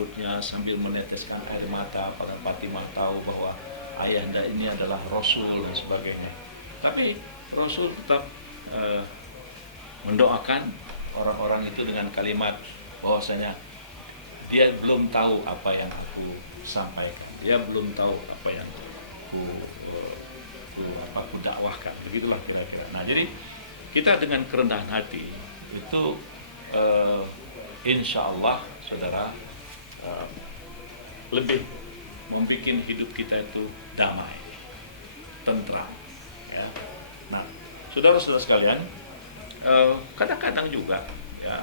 rambutnya sambil meneteskan air mata pada Fatimah tahu bahwa ayahnya ini adalah Rasul dan sebagainya. Tapi Rasul tetap mendoakan orang-orang itu dengan kalimat bahwasanya dia belum tahu apa yang aku sampaikan, dia belum tahu apa yang aku dakwahkan, begitulah kira-kira. Nah, jadi kita dengan kerendahan hati itu insya Allah saudara lebih membuat hidup kita itu damai, tentram ya. Nah, saudara-saudara sekalian, kadang-kadang juga ya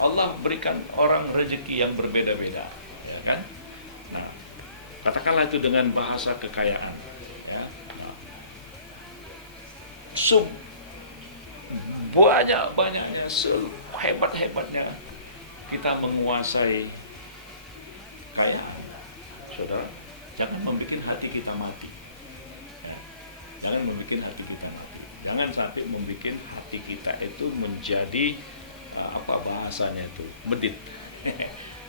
Allah berikan orang rezeki yang berbeda-beda ya kan. Nah, katakanlah itu dengan bahasa kekayaan ya. Banyak-banyaknya, sehebat-hebatnya kita menguasai kekayaan, saudara, jangan membuat hati kita mati ya. Jangan membuat hati kita mati, jangan sampai membuat hati kita itu menjadi apa bahasanya itu, medit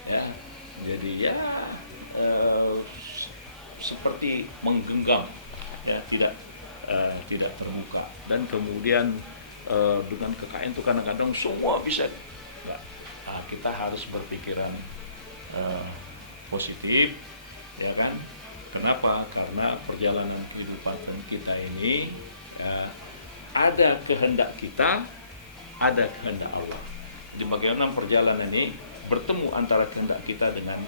ya, jadi ya seperti menggenggam ya, tidak terbuka. Dan kemudian dengan kekayaan itu kadang-kadang semua bisa ya. Nah, kita harus berpikiran positif ya kan. Kenapa? Karena perjalanan kehidupan kita ini ya, ada kehendak kita, ada kehendak Allah. Di bagaimana perjalanan ini bertemu antara kehendak kita dengan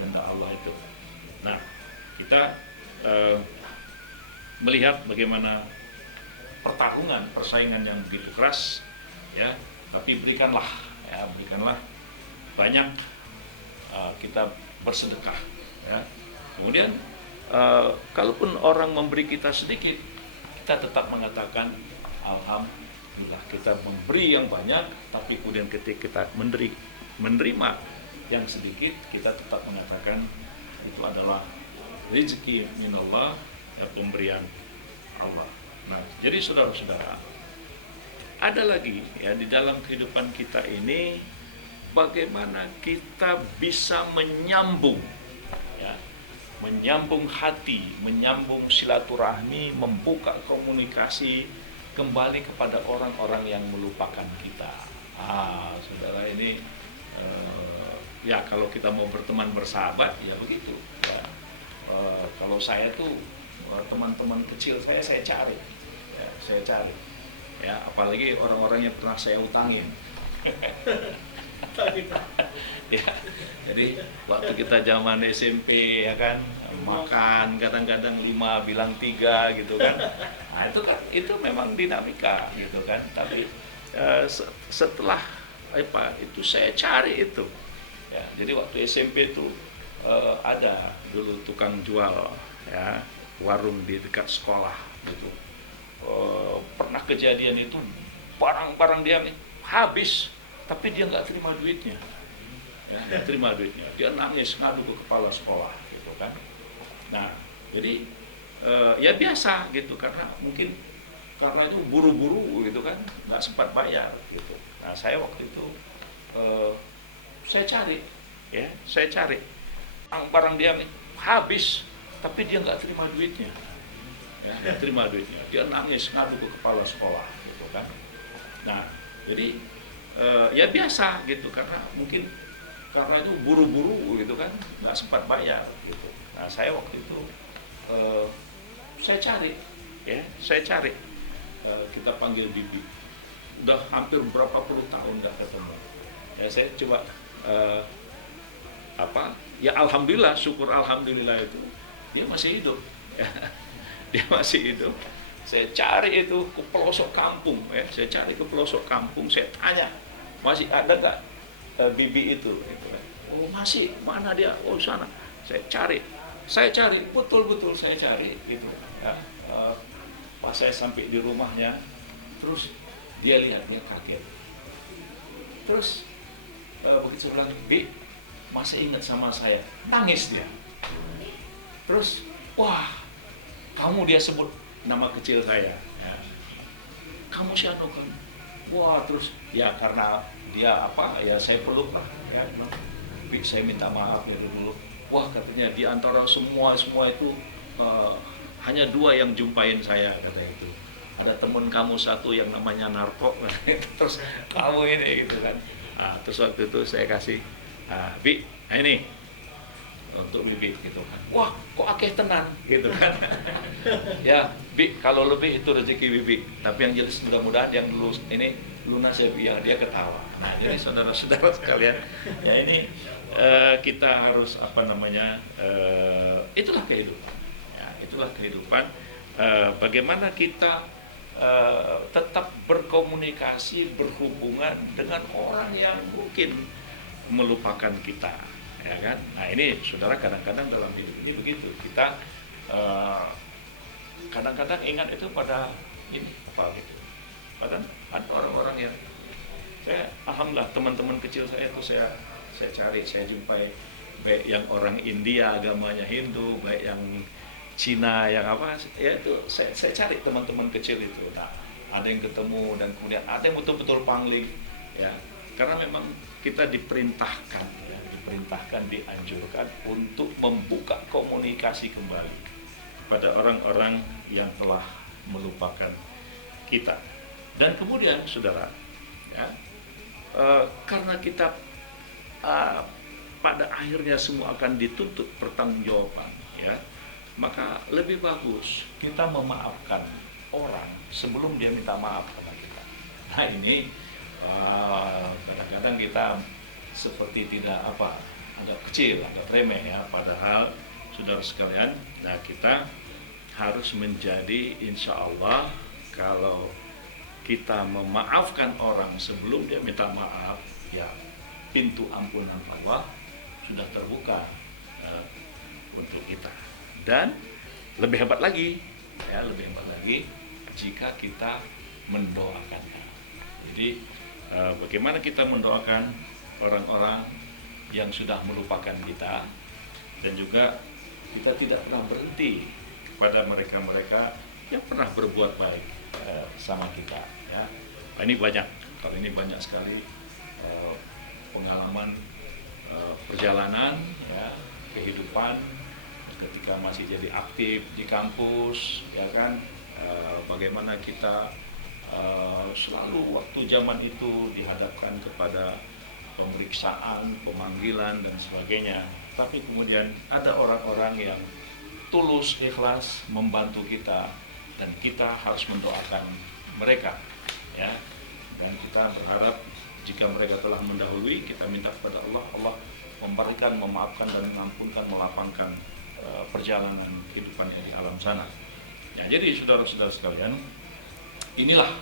kehendak Allah itu. Nah, kita melihat bagaimana persaingan yang begitu keras ya, tapi berikanlah banyak kita bersedekah ya. Kemudian kalaupun orang memberi kita sedikit, kita tetap mengatakan alhamdulillah, kita memberi yang banyak, tapi kemudian ketika kita menerima yang sedikit, kita tetap mengatakan itu adalah rezeki minallah ya, pemberian Allah. Nah, jadi saudara-saudara, ada lagi ya di dalam kehidupan kita ini bagaimana kita bisa menyambung ya, menyambung hati, menyambung silaturahmi, membuka komunikasi kembali kepada orang-orang yang melupakan kita. Saudara, ini ya kalau kita mau berteman bersahabat ya begitu ya. Kalau saya tuh teman-teman kecil saya cari ya, apalagi orang-orang yang pernah saya utangin ya. Jadi waktu kita zaman SMP ya kan, makan kadang-kadang 5 bilang 3 gitu kan. Nah, itu memang dinamika gitu kan. Tapi setelah itu saya cari itu ya. Jadi waktu SMP itu ada dulu tukang jual ya, warung di dekat sekolah gitu. Pernah kejadian itu barang-barang dia habis, tapi dia nggak terima duitnya ya, dia nangis ngadu ke kepala sekolah gitu kan. Nah, jadi ya biasa gitu, karena mungkin karena itu buru-buru gitu kan, nggak sempat bayar gitu. Nah, saya waktu itu saya cari barang dia habis, tapi dia nggak terima duitnya ya, dia nangis ngadu ke kepala sekolah gitu kan. Nah, jadi ya biasa gitu, karena mungkin karena itu buru-buru gitu kan, nggak sempat bayar gitu. Nah, saya waktu itu saya cari kita panggil bibi, udah hampir berapa puluh tahun nggak ketemu ya. Saya coba ya alhamdulillah, syukur alhamdulillah itu dia masih hidup ya. Dia masih hidup. Saya cari itu ke pelosok kampung ya, saya tanya masih ada nggak bibi itu gitu kan. Oh masih, mana dia? Oh sana. Saya cari betul saya cari gitu ya. Pas saya sampai di rumahnya, terus dia lihatnya kaget. Terus begitu saya bilang, Bi, masih ingat sama saya? Nangis dia. Terus, wah, kamu, dia sebut nama kecil saya ya. Kamu siapa kan? Wah, terus ya karena dia ya saya peluk lah ya. Bi, saya minta maaf ya dulu. Wah, katanya di antara semua itu eh, hanya dua yang jumpain saya, kata itu. Ada temen kamu satu yang namanya narko, terus kamu ini gitu kan. Terus waktu itu saya kasih, Bi, ini untuk Bibi gitu kan. Wah, kok akeh tenan gitu kan. Ya, Bi, kalau lebih itu rezeki Bibi. Tapi yang jelas mudah-mudahan yang dulu ini lunas ya, Bi, yang dia ketawa. Nah, jadi saudara-saudara sekalian, ya ini kita harus apa namanya? Itulah kehidupan. Ya, itulah kehidupan. Bagaimana kita tetap berkomunikasi, berhubungan dengan orang yang mungkin melupakan kita, ya kan? Nah ini saudara, kadang-kadang dalam hidup ini begitu, kita kadang-kadang ingat itu pada ini apa gitu. Padahal ada orang-orang yang alhamdulillah teman-teman kecil saya itu saya cari, saya jumpai, baik yang orang India agamanya Hindu, baik yang Cina yang apa, ya itu saya cari teman-teman kecil itu. Nah, ada yang ketemu dan kemudian ada yang betul-betul pangling, ya, karena memang kita diperintahkan, ya, dianjurkan untuk membuka komunikasi kembali pada orang-orang yang telah melupakan kita. Dan kemudian saudara, ya, karena kita pada akhirnya semua akan dituntut pertanggungjawaban, ya, maka lebih bagus kita memaafkan orang sebelum dia minta maaf kepada kita. Nah ini kadang-kadang kita seperti tidak agak kecil, agak remeh, ya, padahal saudara sekalian, nah kita harus menjadi, insya Allah kalau kita memaafkan orang sebelum dia minta maaf, ya pintu ampunan Allah sudah terbuka untuk kita. Dan lebih hebat lagi, ya, jika kita mendoakannya. Jadi bagaimana kita mendoakan orang-orang yang sudah melupakan kita, dan juga kita tidak pernah berhenti kepada mereka-mereka yang pernah berbuat baik sama kita, ya. Ini banyak sekali pengalaman perjalanan, ya, kehidupan ketika masih jadi aktif di kampus, ya kan, bagaimana kita selalu waktu zaman itu dihadapkan kepada pemeriksaan, pemanggilan dan sebagainya, tapi kemudian ada orang-orang yang tulus, ikhlas membantu kita, dan kita harus mendoakan mereka, ya, dan kita berharap jika mereka telah mendahului, kita minta kepada Allah memberikan, memaafkan dan mengampunkan, melapangkan perjalanan kehidupannya di alam sana. Ya, jadi saudara-saudara sekalian, inilah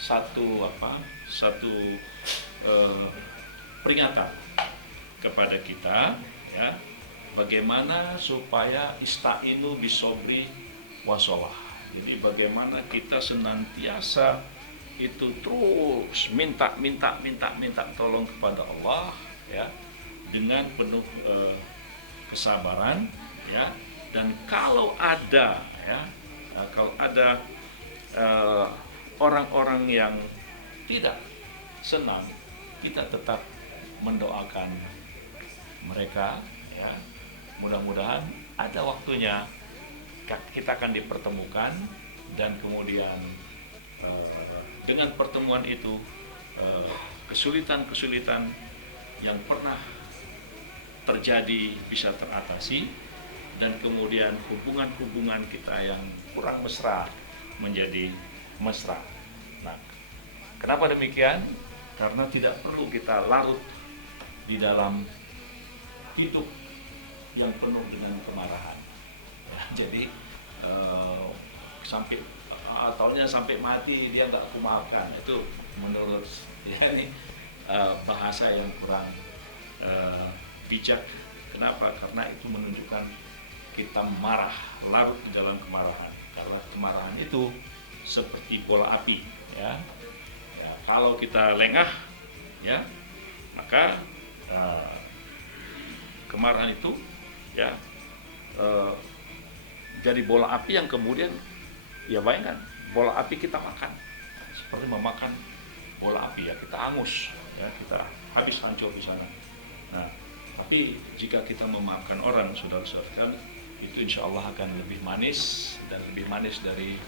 satu peringatan kepada kita, ya, bagaimana supaya ista'inu bisobri wasolah. Jadi bagaimana kita senantiasa itu terus minta tolong kepada Allah, ya, dengan penuh kesabaran, ya, dan kalau ada orang-orang yang tidak senang, kita tetap mendoakan mereka, ya. Mudah-mudahan ada waktunya kita akan dipertemukan, dan kemudian dengan pertemuan itu kesulitan-kesulitan yang pernah terjadi bisa teratasi, dan kemudian hubungan-hubungan kita yang kurang mesra menjadi mesra. Nah, kenapa demikian? Karena tidak perlu kita larut di dalam hidup yang penuh dengan kemarahan. Jadi sampai mati dia nggak aku maafkan, itu menurut ini bahasa yang kurang bijak. Kenapa? Karena itu menunjukkan kita marah, larut di dalam kemarahan. Karena kemarahan itu seperti bola api, ya. Kalau kita lengah, ya, maka kemarahan itu, ya, jadi bola api yang kemudian, ya bayangkan bola api kita makan, seperti memakan bola api, ya, kita hangus, ya, kita habis hancur di sana. Nah, tapi jika kita memaafkan orang, saudara-saudara, itu insya Allah akan lebih manis dan lebih manis dari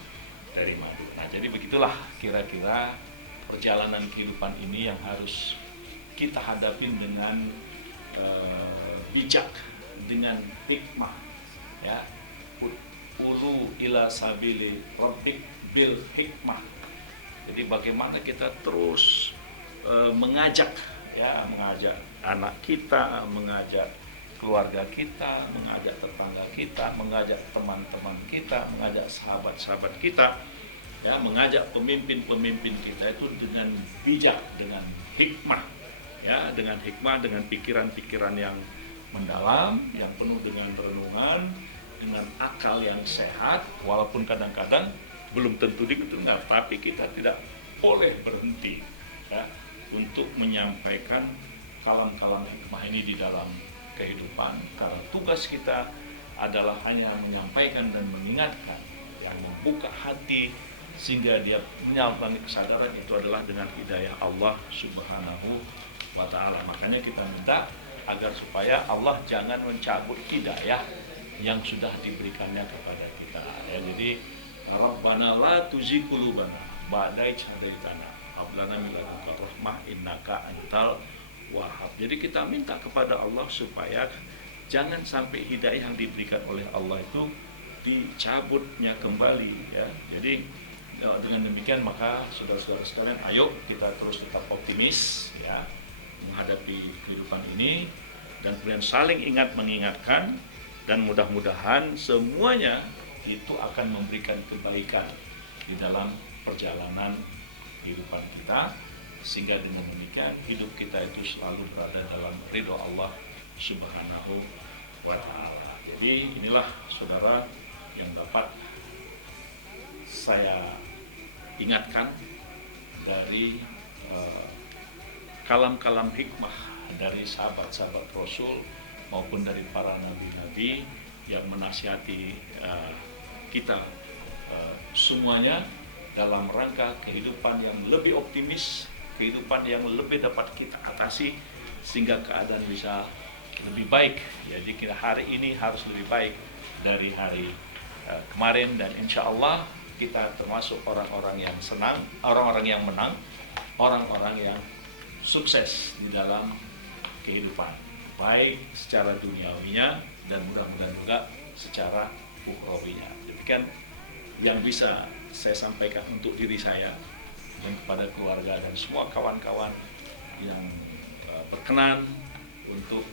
madu. Nah, jadi begitulah kira-kira perjalanan kehidupan ini yang harus kita hadapin dengan bijak, dengan hikmah, ya. Ulu ila sabili rabbik bil hikmah. Jadi bagaimana kita terus mengajak anak kita, mengajak keluarga kita, mengajak tetangga kita, mengajak teman-teman kita, mengajak sahabat-sahabat kita, ya, mengajak pemimpin-pemimpin kita itu dengan bijak, dengan hikmah, ya, dengan hikmah, dengan pikiran-pikiran yang mendalam, yang penuh dengan renungan, dengan akal yang sehat, walaupun kadang-kadang belum tentu didengar, tapi kita tidak boleh berhenti, ya, untuk menyampaikan kalam-kalam hikmah ini di dalam kehidupan, karena tugas kita adalah hanya menyampaikan dan mengingatkan, yang membuka hati sehingga dia menyalurkan kesadaran itu adalah dengan hidayah Allah Subhanahu wa Ta'ala. Makanya kita minta agar supaya Allah jangan mencabut hidayah yang sudah diberikannya kepada kita, ya. Jadi Rabbana la tuzigh qulubana ba'da idh hadaitana hab lana min ladunka rahmah innaka antal wahhab. Jadi kita minta kepada Allah supaya jangan sampai hidayah yang diberikan oleh Allah itu dicabutnya kembali, ya. Jadi dengan demikian maka saudara-saudara sekalian, ayo kita terus tetap optimis, ya, menghadapi kehidupan ini, dan kemudian saling ingat mengingatkan, dan mudah-mudahan semuanya itu akan memberikan kebaikan di dalam perjalanan kehidupan kita, sehingga dengan demikian hidup kita itu selalu berada dalam ridho Allah Subhanahu wa Ta'ala. Jadi inilah saudara yang dapat saya ingatkan dari kalam-kalam hikmah dari sahabat-sahabat Rasul maupun dari para nabi-nabi yang menasihati kita semuanya dalam rangka kehidupan yang lebih optimis, kehidupan yang lebih dapat kita atasi sehingga keadaan bisa lebih baik. Jadi kita hari ini harus lebih baik dari hari kemarin, dan insya Allah kita termasuk orang-orang yang senang, orang-orang yang menang, orang-orang yang sukses di dalam kehidupan, baik secara duniawinya dan mudah-mudahan juga secara ukhrawinya. Demikian yang bisa saya sampaikan untuk diri saya dan kepada keluarga dan semua kawan-kawan yang berkenan untuk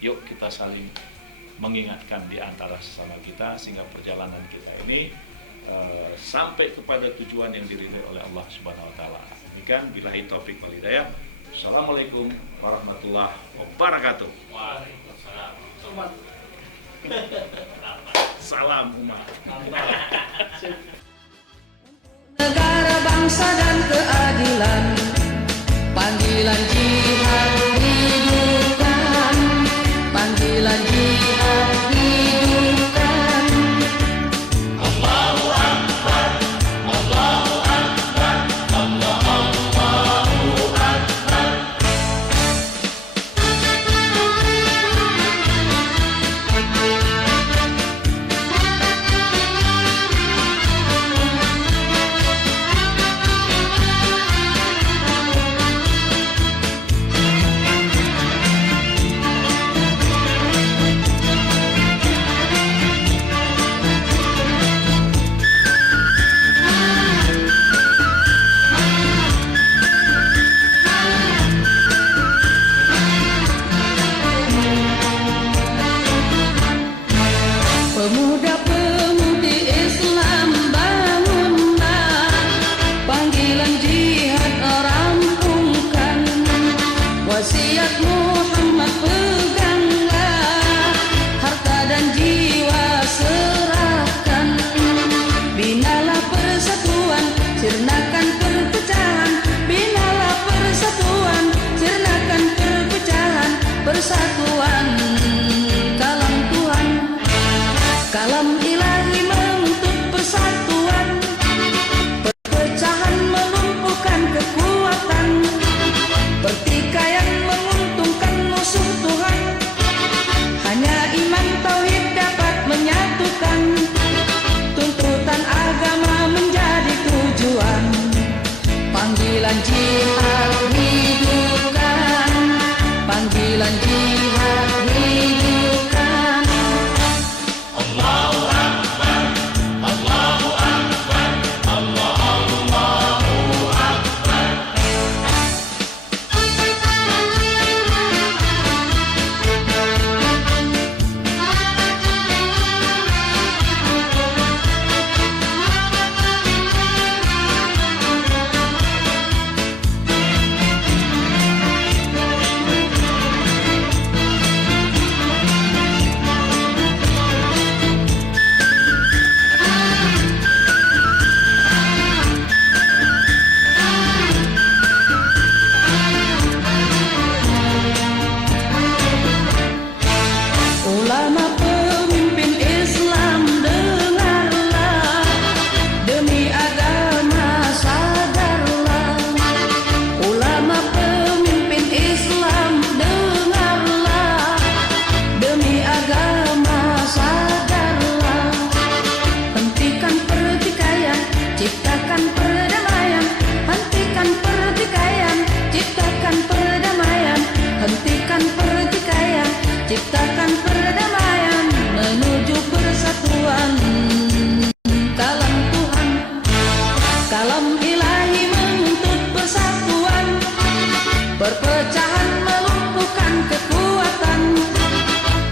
yuk kita saling mengingatkan di antara sesama kita sehingga perjalanan kita ini sampai kepada tujuan yang diridhai oleh Allah Subhanahu wa Ta'ala. Demikian, billahi taufik wal hidayah. Assalamualaikum warahmatullahi wabarakatuh. Waalaikumsalam. Salam umat. Negara, bangsa dan keadilan, panggilan jihad hidupkan, panggilan jihad hidupkan. Allahu Akbar, Allahu Akbar, Allahu Akbar.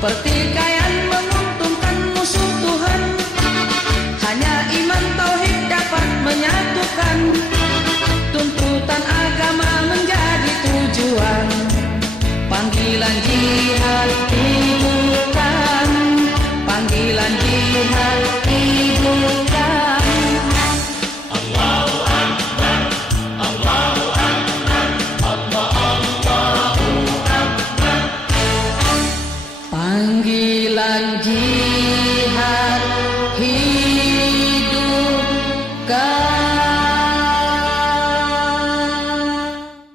Pertikaian menguntungkan musuh Tuhan, hanya iman tauhid dapat menyatukan. Tuntutan agama menjadi tujuan, panggilan jihad